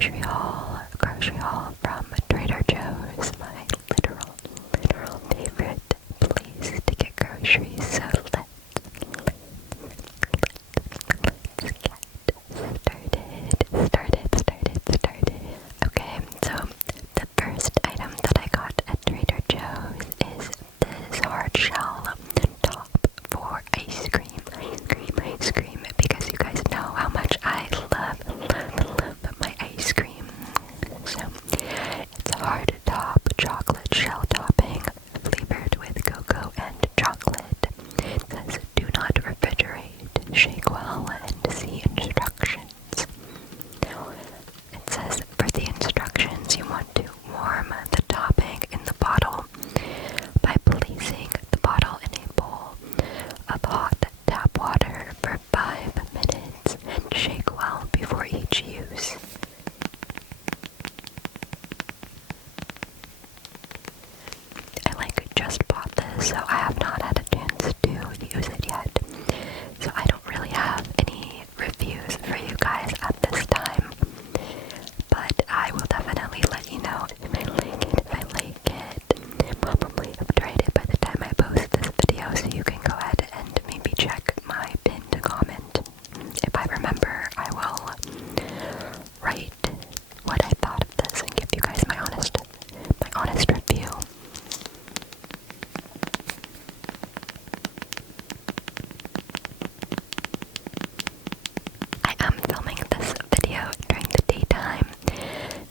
grocery haul from Trader Joe's, my literal favorite place to get groceries. So let's get started. Okay, so the first item that I got at Trader Joe's is this hard shell top for ice cream, because you guys know how much I love my ice cream. So it's a hard top chocolate shell topping flavored with cocoa and chocolate. It says do not refrigerate, shake well, and see instructions. It says for the instructions you want to warm the topping in the bottle by placing the bottle in a bowl of hot tap water for 5 minutes and shake well before each use. I just bought this, so I have not had a chance to use it yet. So I don't really have any reviews for you guys at this time. But I will definitely let you know if I like it. Probably have tried it by the time I post this video, so you can go ahead and maybe check my pinned comment. If I remember, I will write what I thought of this and give you guys my honest review. I am filming this video during the daytime,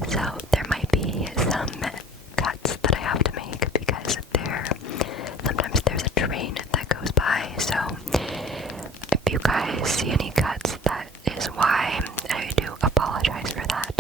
so there might be some cuts that I have to make because sometimes there's a train that goes by, so if you guys see any cuts, that is why. I do apologize for that.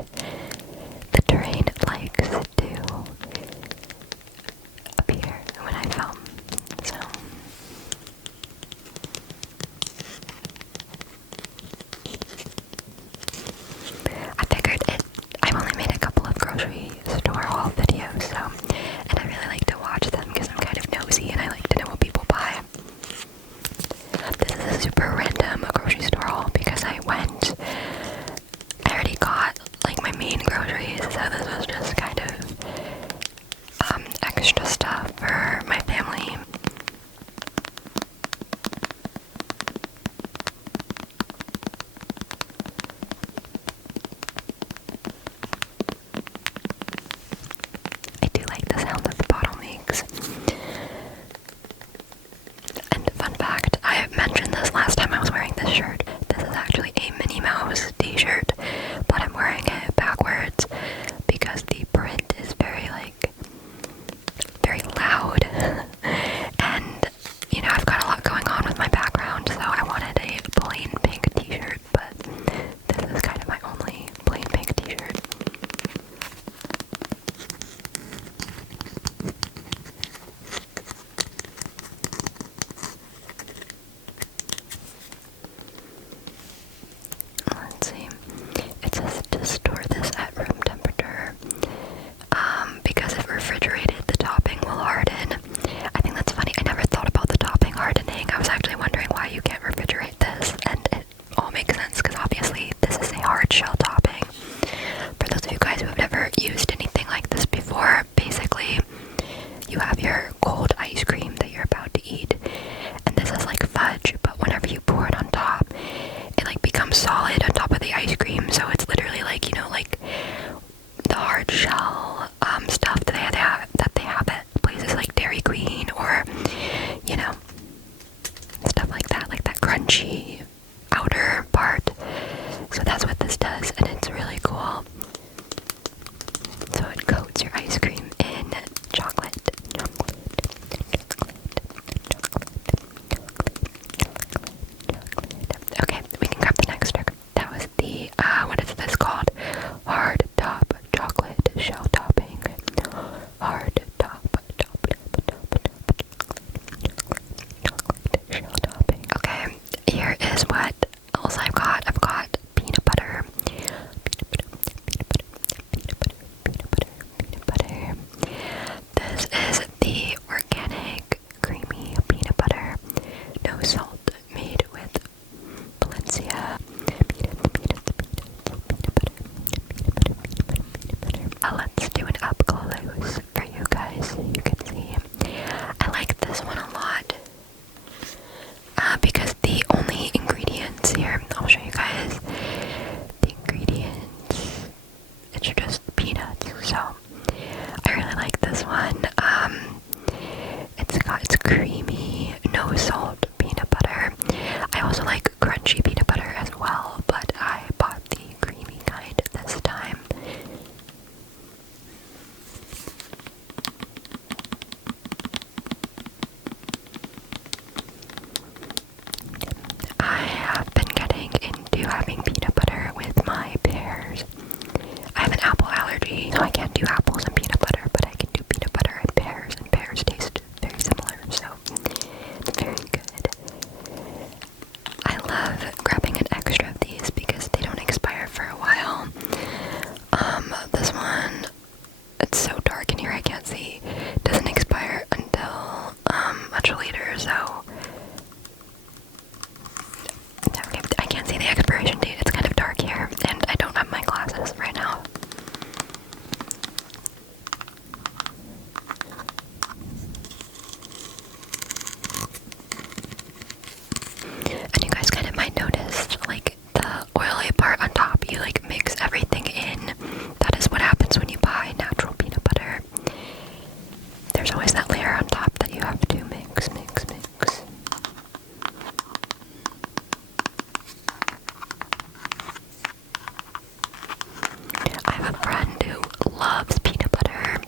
have a friend who loves peanut butter.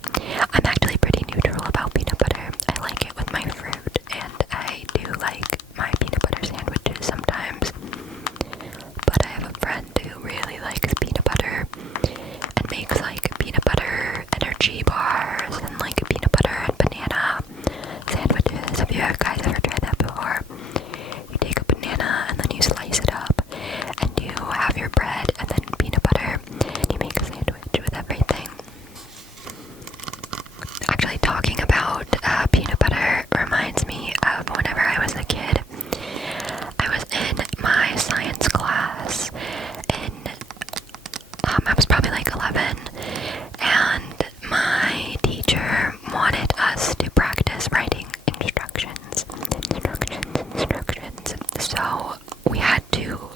I'm actually pretty neutral about peanut butter. I like it with my fruit, and I do like my peanut butter sandwiches sometimes. But I have a friend who really likes peanut butter and makes like peanut butter energy bars and like peanut butter and banana sandwiches. Have you guys ever tried that before? You take a banana and then you slice it up, and you have your bread and then peanut butter, and you make a sandwich with everything. Actually, talking about peanut butter reminds me of whenever I was a kid. I was in my science class, and I was probably like 11, and my teacher wanted us to practice writing instructions. So we had to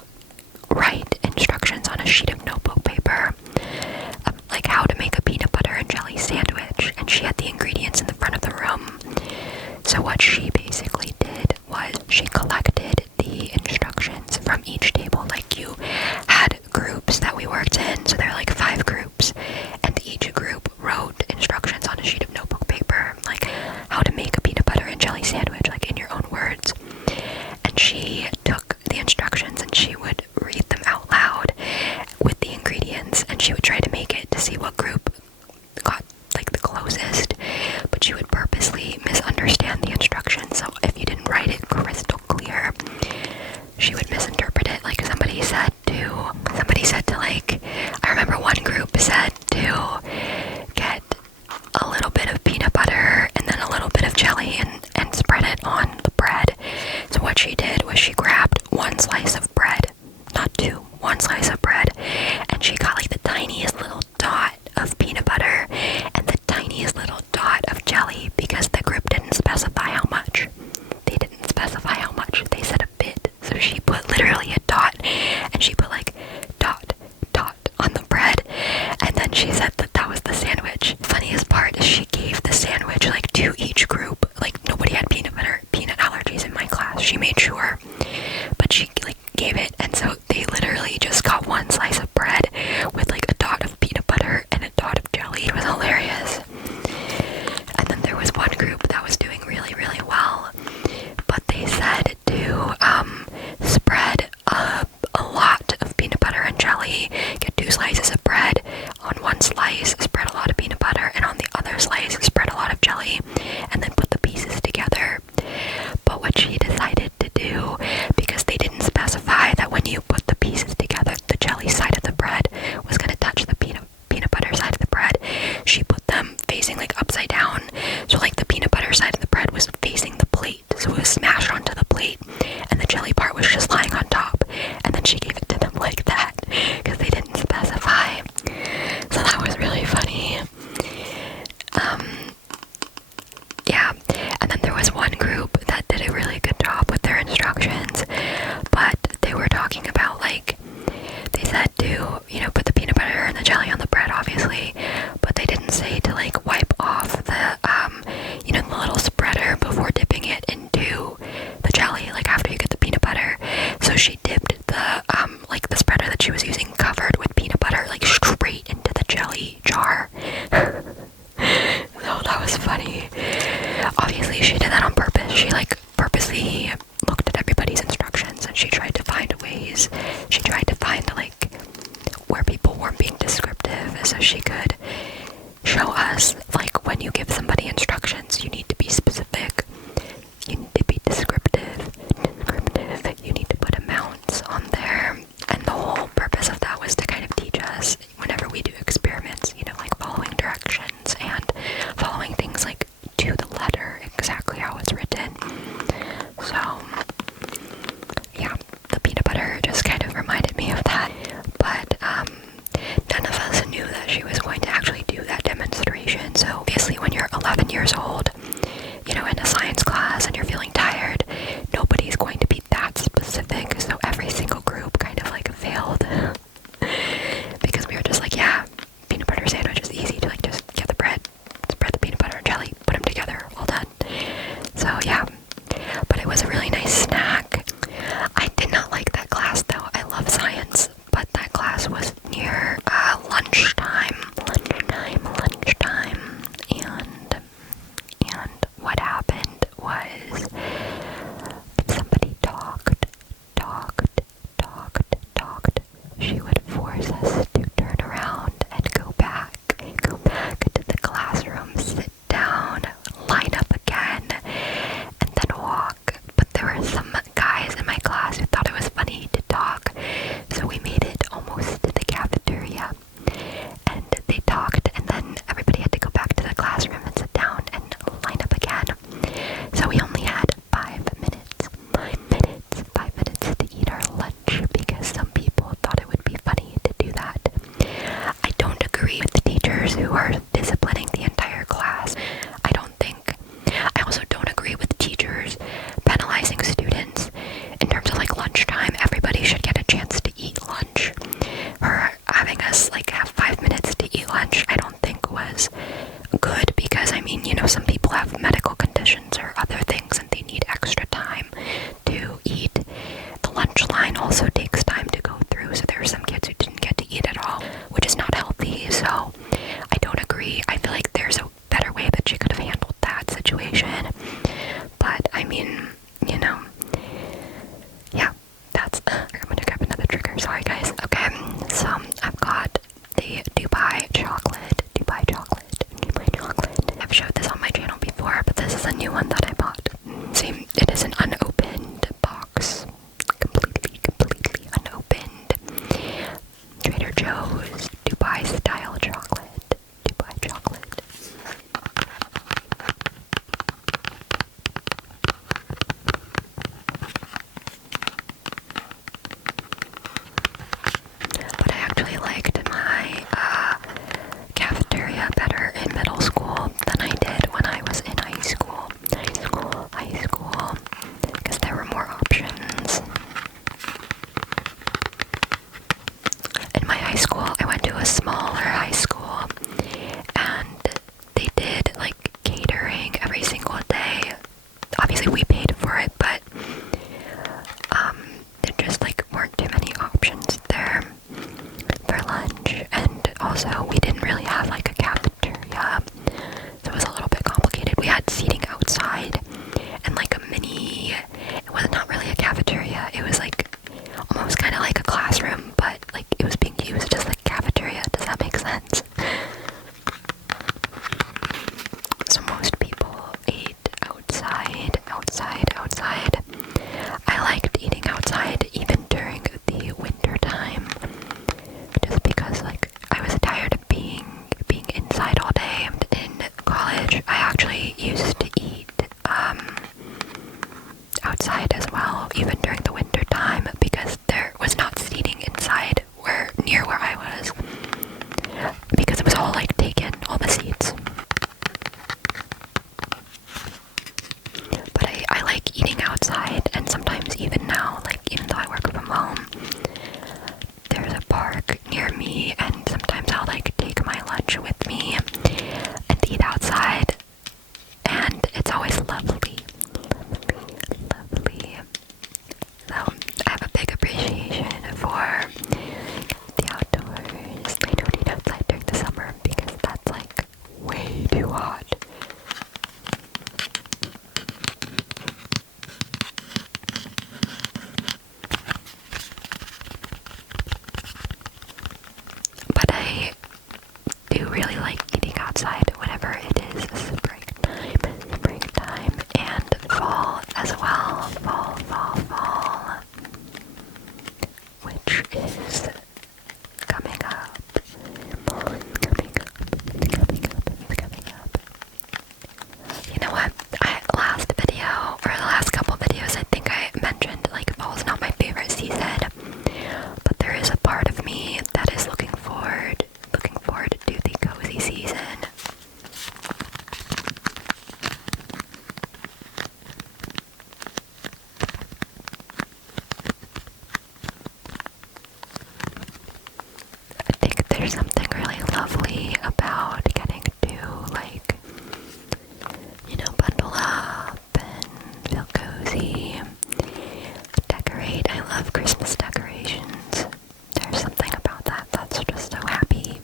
write instructions on a sheet of notebook paper, like how to make a peanut butter and jelly sandwich, and she had the ingredients in the front of the room. So what she basically did was she collected the instructions from each table. Like, you had groups that we worked in, so there were like 5 groups, and each group wrote instructions on a sheet of notebook paper, like how to make a peanut butter and jelly sandwich, like in your own words. And she took the instructions and she would read them out loud with the ingredients, and she would try to make it to see what group got like the closest, but she would purposely misunderstand the instructions. So if you didn't write it crystal clear, she would misinterpret it. Like somebody said to like, I remember one group said to get a little bit of peanut butter and then a little bit of jelly and spread it on the bread. So what she did was she grabbed one slice of bread, not two, one slice of bread, and she got like the tiniest little dot of peanut butter and the tiniest little dot of jelly, because the group didn't specify how much. They didn't specify how much. They said a bit. So she put literally a dot, and she put like dot, dot on the bread, and then she said that that was the sandwich. Funniest part is she gave the sandwich like to each group. Like, nobody had peanut allergies in my class. She made sure, but she like gave it, and so they literally just got one slice of bread with like a dot of peanut butter and a dot of jelly. It was hilarious. And then there was one group that was doing really, really well, but they said to spread a lot of peanut butter and jelly. Get 2 slices of bread. On one slice, spread a lot of peanut butter, and on the other slice, spread a lot of jelly, and then put the pieces together. But what she decided to do, because they didn't specify that when you put the pieces together, the jelly side of the bread was going to touch the peanut butter side of the bread, she put them facing like upside down. So like the peanut butter side of the bread was facing the plate, so it was smashed onto the plate, and the jelly part was just lying on top. And then she gave it to them like that, because they didn't specify. So that was really funny. Yeah, and then there was one group that did a really good job with their instructions, but they were talking about like, they said to, put the peanut butter and the jelly on the bread, obviously, but they didn't say to like wipe off the, the little spreader before dipping it into the jelly, like after you get the peanut butter. So she dipped the, like the spreader that she was using covered with peanut butter, like straight into the jelly jar. So that was funny. Obviously she did that on purpose. She like purposely looked at everybody's instructions, and she tried to find ways. She tried to find like where people weren't being descriptive, so she could show us like, when you give somebody instructions, you need to be specific, you need to be descriptive, you need to put amounts on there. And the whole purpose of that was to kind of teach us, whenever we do experiments, like following directions and following things like to the letter, exactly how it's written. So yeah, the peanut butter just kind of reminded me of that. But none of us knew that she was going to actually do that demonstration. So obviously when you're 11 years old, in a science class, and you're feeling tired, nobody's going to be that specific. So every single group kind of like failed because we were just like, yeah, who are disciplining the entire class. I also don't agree with teachers penalizing students in terms of like lunchtime. Everybody should get a chance to eat lunch. Or having us like have 5 minutes to eat lunch, I don't think was good, because I mean, you know, some people have medical conditions or other things and they need extra time to eat. The lunch line also takes time to go through, so there were some kids who didn't get to eat at all, which is not healthy. So I don't agree. I feel like there's a better way that she could have handled that situation. But I mean, you know, yeah, that's I'm gonna grab another trigger, sorry guys. Okay, so I've got the Dubai chocolate. I've showed this on my channel before, but this is a new one that I bought. See, it is an unopened box. Completely unopened. Trader Joe's Dubai style chocolate. But I actually liked my cafeteria better in middle school than I did when I was in high school, because there were more options. In my high school, I went to a smaller high school, and they did like catering every single day. Obviously we paid for it, but there just like weren't too many options there for lunch, and also we didn't really have like a cafeteria, so it was a little bit complicated. We had seating outside and like a mini, it was not really a cafeteria, it was like almost kind of like a classroom, but like it was being used as like cafeteria. Does that make sense? So most people ate outside. I liked eating outside even during the winter time, just because like I was tired of being inside all day. In college, I actually used to eat outside as well, even during the winter time, because there was not seating inside near where I was, because it was all like taken, all the seats. But I like eating outside, and sometimes even now, like even though I work from home, there's a park near me, and sometimes I'll like take my lunch with me and eat outside, and it's always lovely. So I have a big appreciation for the outdoors. I don't eat outside during the summer because that's like way too hot. But I do really like eating outside whenever it is springtime and fall as well. Fall, which is coming up. You know what? Last video, or the last couple videos, I think I mentioned like fall's not my favorite season, but there is a part of me that is looking forward to the cozy season. I think there's something really lovely about getting to like, you know, bundle up and feel cozy, decorate. I love Christmas decorations. There's something about that that's just so happy.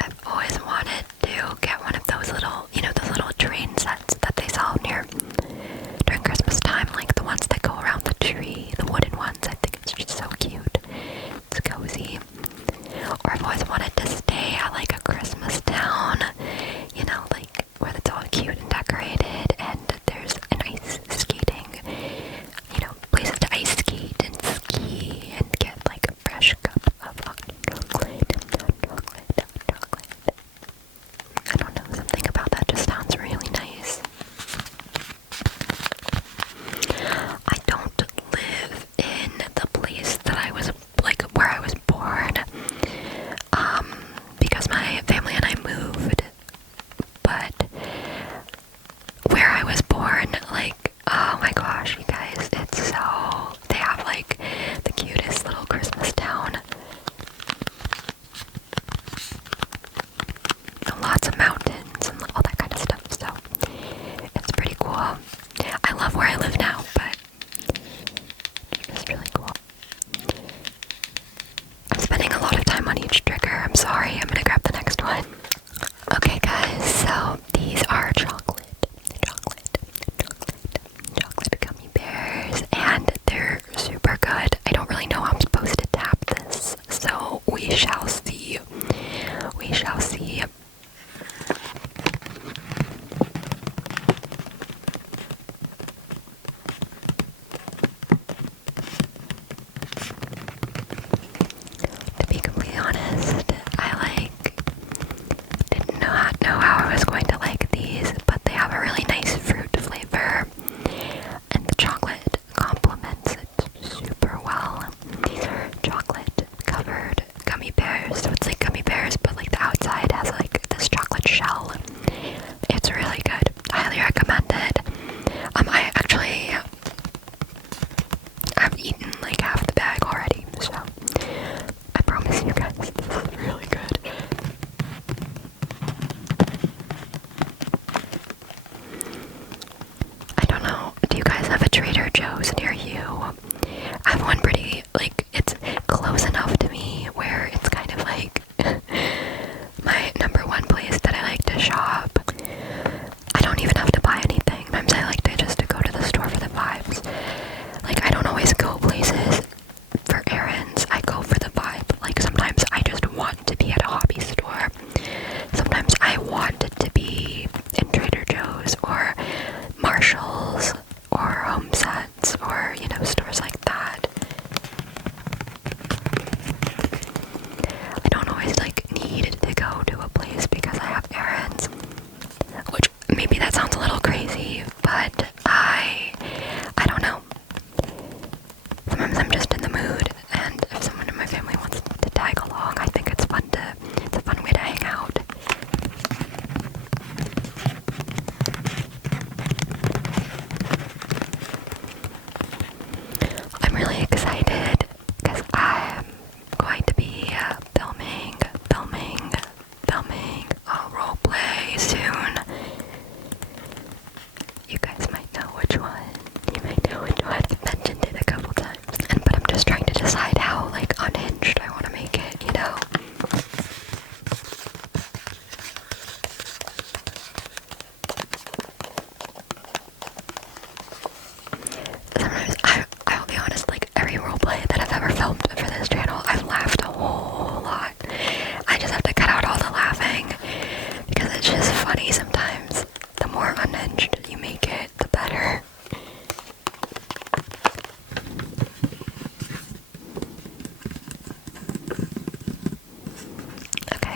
I've always wanted to get one of those little, you know, those little train sets that they sell during Christmas time, like the ones that go around the tree, the wooden ones. I think it's just so cute. It's cozy. Or I've always wanted to stay at like a Christmas town, you know, like where it's all cute and decorated, and there's an ice skating, you know, places to ice skate and ski and get like a fresh cup of hot chocolate. I don't know, something about that just sounds really nice. I don't live in the place that I was, like, where I was born, because my family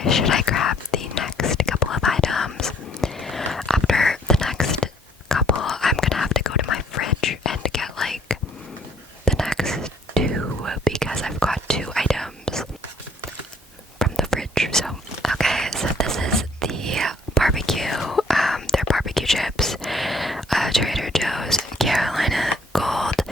Okay, should I grab the next couple of items? After the next couple, I'm gonna have to go to my fridge and get like the next two because I've got two items from the fridge. So, okay, so this is the barbecue, they're barbecue chips, Trader Joe's Carolina Gold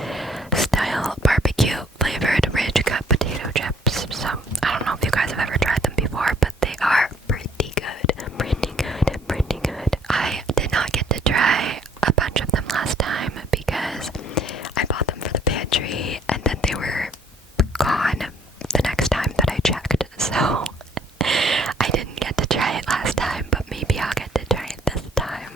style barbecue flavored ridge cut potato chips. So, I don't know if you guys have ever tried them before, but they are pretty good. Pretty good. I did not get to try a bunch of them last time because I bought them for the pantry and then they were gone the next time that I checked. So I didn't get to try it last time, but maybe I'll get to try it this time.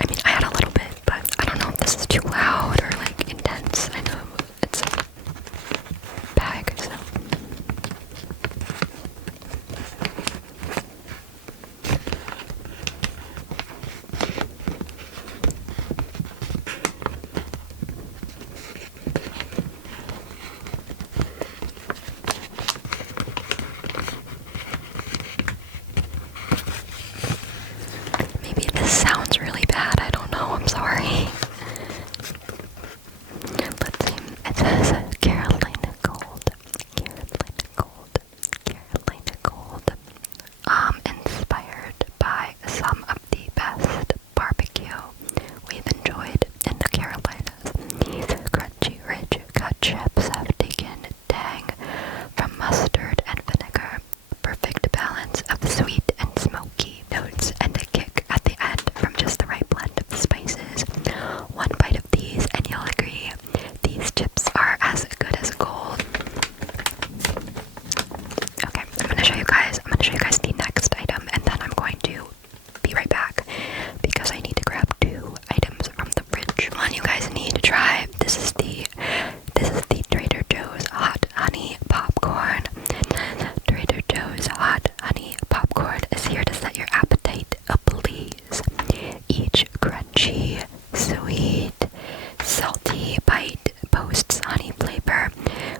I mean, I had a little bit, but I don't know if this is too loud or like intense. I know it's a bag, so. Maybe this sounds really bad, I don't know, I'm sorry. Let's see, it says Carolina Gold, inspired by some of the best barbecue we've enjoyed in the Carolinas. These crunchy ridge cut chips have taken tang from mustard and vinegar, perfect balance of sweet and smoky notes, and a kick at the end from just the right blend of spices. One bite of these and you'll agree, these chips are as good as gold. Okay, I'm gonna show you guys the next item, and then I'm going to be right back because I need to grab two items from the fridge. One you guys need to try. This is the Trader Joe's hot honey popcorn. Trader Joe's hot honey popcorn is here to set your appetite ablaze. Each crunchy, sweet, salty bite boasts honey flavor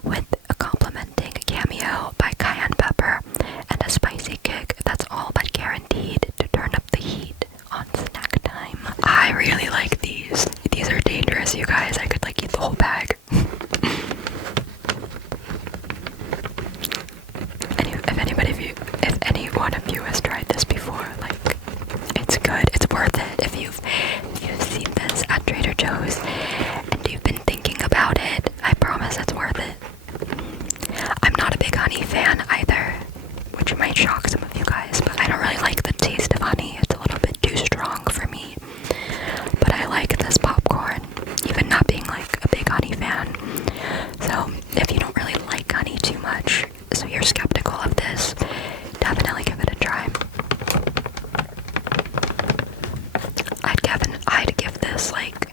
with a complimenting cameo by cayenne pepper and a spicy kick that's all but guaranteed to turn up the heat on snack time. I really like these. These are dangerous, you guys. I could like eat the whole bag. If any one of you has tried this before, like, it's good. It's worth it. If you've seen this at Trader Joe's and you've been thinking about it, I promise it's worth it. I'm not a big honey fan either, which might shock some of you guys, but I don't really like the taste of honey. It's a little bit too strong for me. But I like this popcorn, even not being like a big honey fan. So if you don't really like honey too much, so you're skeptical of this, definitely give it a try. I'd give this like,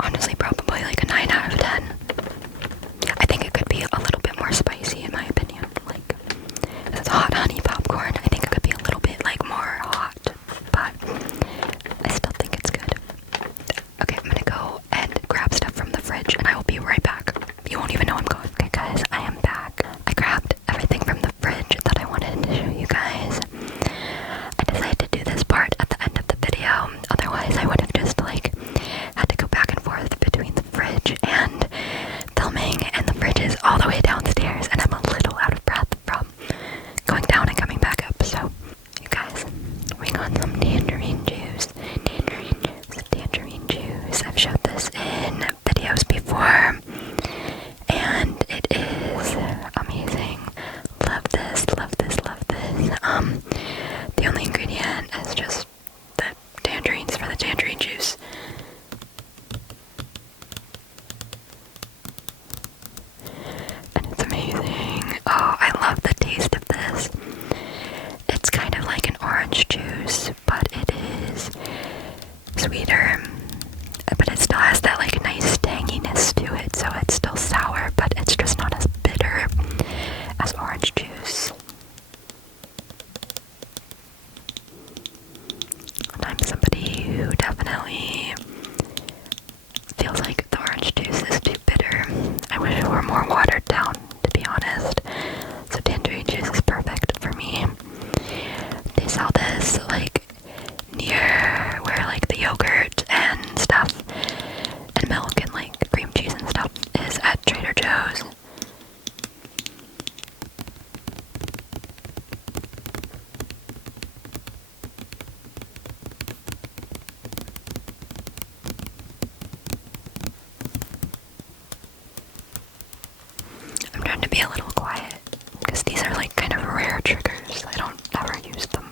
honestly, probably like a 9 out of 10. I think it could be a little bit more spicy in my opinion. Like, it's hot honey popcorn. I think it could be a little bit like more hot, but I still think it's good. Okay, I'm gonna go and grab stuff from the fridge and I will be right back. You won't even know I'm gone. Okay guys, I am back. I grabbed everything from the fridge that I wanted to show you guys. I decided to do this part at the end of the video, otherwise I would have just like had to go back and forth between the fridge and filming, and the fridge is all the way downstairs and I'm a little out of breath from going down and coming back up. So you guys, we got some tangerine juice. Tangerine juice. I've showed this in videos before and it is amazing. Love this. The only ingredient is just the tangerines for the tangerine juice. And it's amazing. Oh, I love the taste of this. It's kind of like an orange juice, but it is sweeter. But it still has that like nice tanginess to it, so it's still sour, but it's just not as bitter as orange juice. And I'm somebody who definitely feels like the orange juice is too bitter. I wish it were more watered down. them to be a little quiet because these are like kind of rare triggers. I don't ever use them.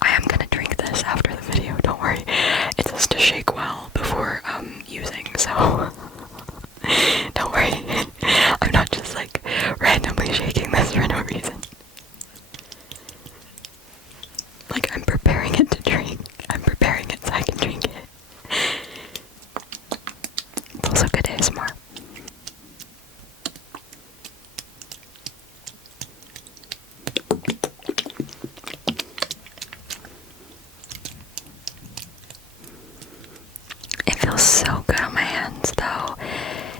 I am gonna drink this after the video, don't worry. It says to shake well before using, so don't worry. I'm not just like randomly shaking this for no reason. Like, I'm preparing it to drink. I'm preparing it so I can drink it. It's also good ASMR. It feels so good on my hands though.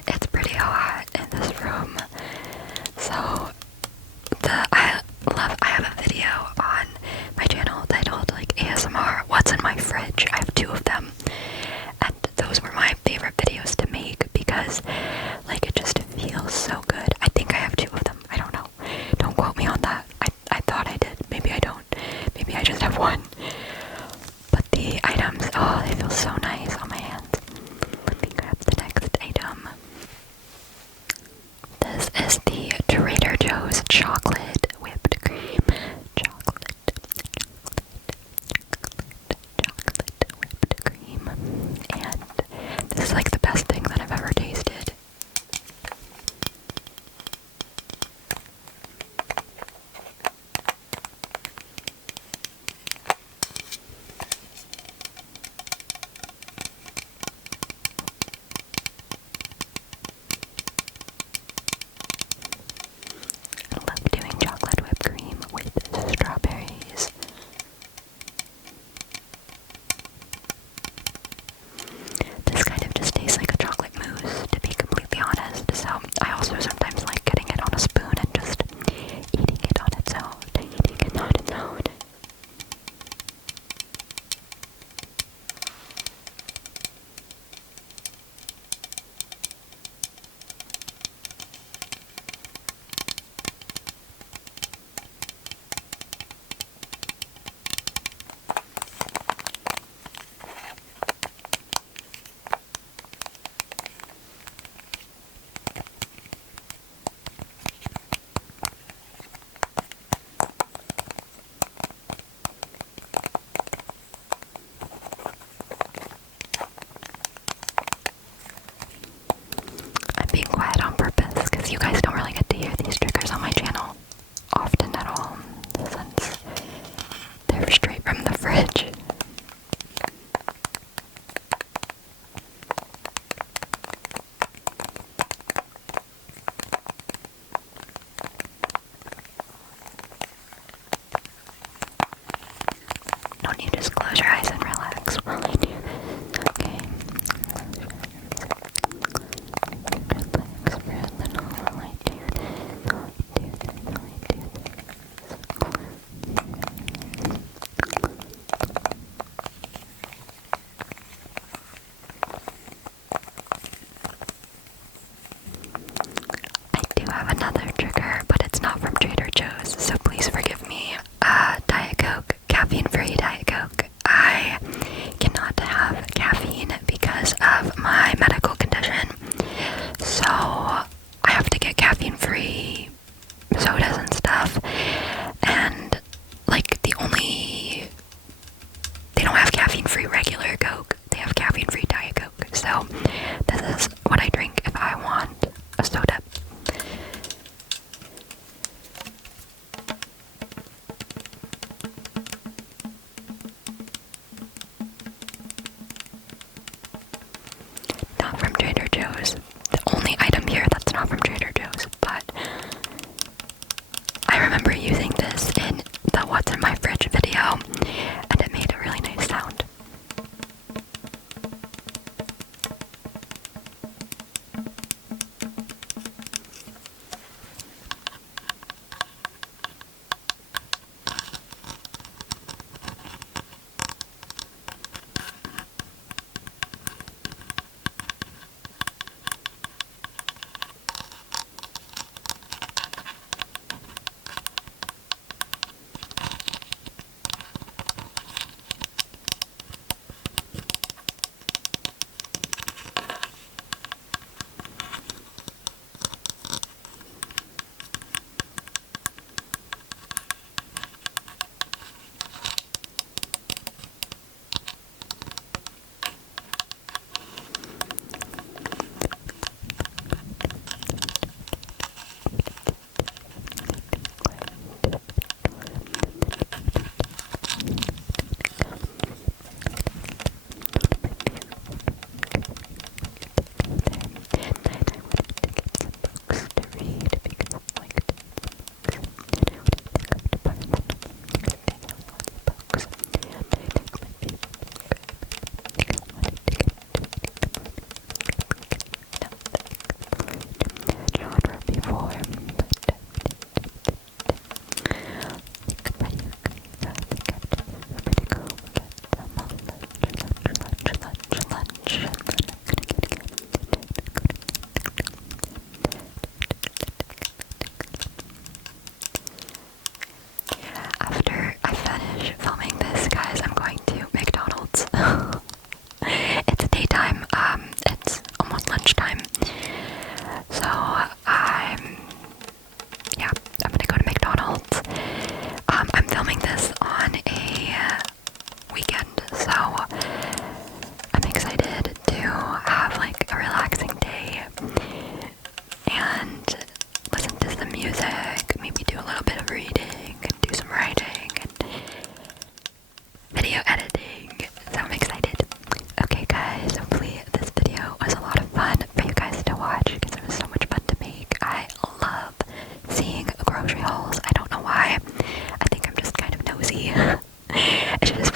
It's pretty hot in this room. So I have a video on my channel titled like ASMR What's in My Fridge. I have 2 of them. And those were my favorite videos to make because like it just feels so good. I think I have 2 of them. I don't know. Don't quote me on that. I thought I did. Maybe I don't. Maybe I just have 1. But the items, oh, they feel so nice on my hands. Let me grab the next item. This is the Trader Joe's chocolate whipped cream. Chocolate whipped cream. And this is like the best thing that I've ever tasted. I love doing chocolate whipped cream with strawberries. This kind of just tastes like a chocolate mousse, to be completely honest. So I also sometimes like getting it on a spoon and just eating it on its own. Eating it on its own. I'm being quiet on purpose because you guys don't really get to hear these triggers on my channel often at all, since they're straight from the fridge. No need, just close your eyes and relax while I do this, okay? Relax for a little while I do this. I do have another trigger, but it's not from Trader Joe's, so please forgive me. Diet Coke, caffeine-free Diet Coke. I cannot have caffeine because of my medical condition, so I have to get caffeine-free sodas and stuff, and like they don't have caffeine-free regular Coke, they have caffeine-free Diet Coke, so this is what I drink if I want a soda. Not from Trader Joe's. The only item here that's not from Trader Joe's, but I remember using this in the What's in My Fridge video, and it made a really nice sound. It's just